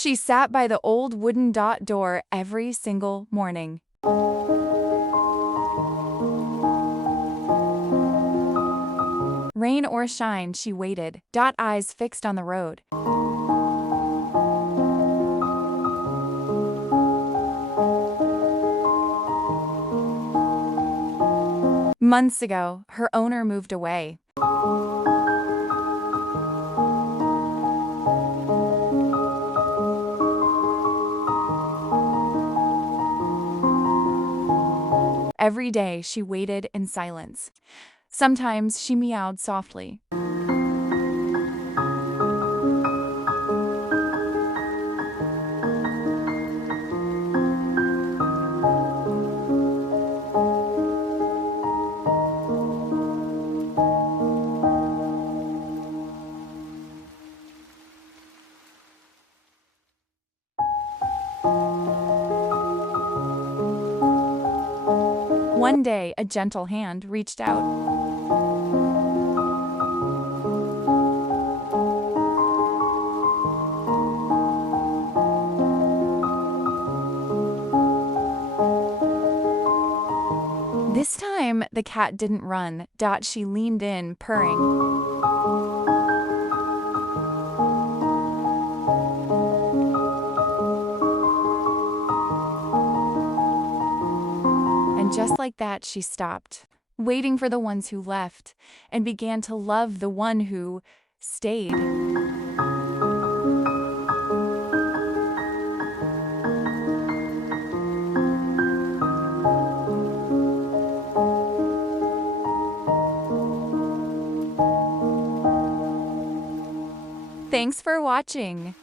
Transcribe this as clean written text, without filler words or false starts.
She sat by the old wooden door every single morning. Rain or shine, she waited, eyes fixed on the road. Months ago, her owner moved away. Every day, she waited in silence. Sometimes she meowed softly. One day, a gentle hand reached out. This time, the cat didn't run. She leaned in, purring. And just like that, she stopped, waiting for the ones who left, and began to love the one who stayed. Thanks for watching.